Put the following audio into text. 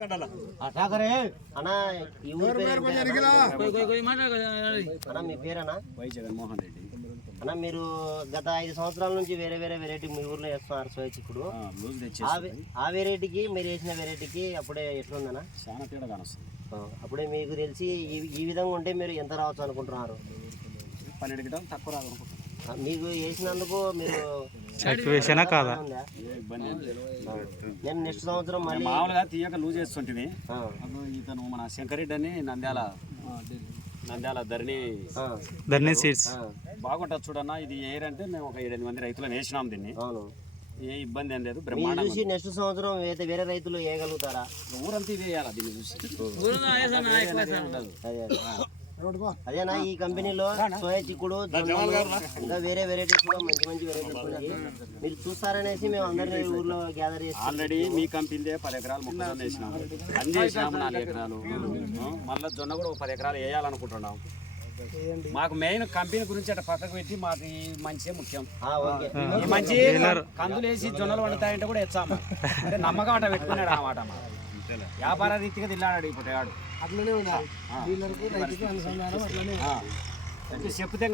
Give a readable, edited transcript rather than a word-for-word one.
అన్నా ఈ ఊరు అన్నా మీ పేరన్నా వై జగన్మోహన్ రెడ్డి అన్నా మీరు గత 5 సంవత్సరాల నుంచి వేరే వేరే వెరైటీ మీ ఊర్లో వేస్తున్నారు సోయా చిక్కుడు ఆ వెరైటీకి మీరు వేసిన వెరైటీకి అప్పుడే ఎట్లుందన్నా చాలా తేడా కానొస్తుంది అప్పుడే మీకు తెలిసి ఈ విధంగా ఉంటే మీరు ఎంత రావచ్చు అనుకుంటున్నారు 12 గిటాలు తక్కువ రాదు మీకు వేసినందుకు మీరు కాదా నేను నెక్స్ట్ సంవత్సరం మళ్ళీ మామూలుగా తీయక లూజ్ చేస్తుంటే ఇతను మన శంకరెడ్డి అని నంద్యాల ధరణి సీడ్స్ బాగుంటుంది చూడన్నా ఇది ఏరంటే మేము ఒక 7-8 మంది రైతులు వేసినాం దీన్ని అవును ఏ ఇబ్బంది ఏం లేదు చూసి నెక్స్ట్ సంవత్సరం వేరే రైతులు వేయగలుగుతారా ఊరంతా ఇది వేయాలి దీన్ని చూసి అదేనా ఈ కంపెనీలో సోయా చిక్కుడు ఇంకా వేరే వెరైటీస్ కూడా మంచి మంచి వెరైటీస్ ఉన్నాయి మీరు చూస్తారనేసి మేము అందరినీ ఊర్లో గ్యాదర్ చేసి ఆల్రెడీ మీ కంపెనీ 10 ఎకరాలు మొక్కజొన్న వేసినాము అన్ని వేసినాము 4 ఎకరాలు మళ్ళీ జొన్న కూడా 10 ఎకరాలు వేయాలనుకుంటున్నాం మాకు మెయిన్ కంపెనీ గురించి అట్లా పక్కకు పెట్టి మాకు ఈ మంచి ముఖ్యం ఈ మంచి కందులు వేసి జొన్నలు వండుతాయంటే కూడా ఇచ్చాము అంటే నమ్మకం అట్లా పెట్టుకున్నాడు అన్నమాట వ్యాపార రీతిగా తిన్నాడు ఇప్పుడు అట్లనే చెప్తే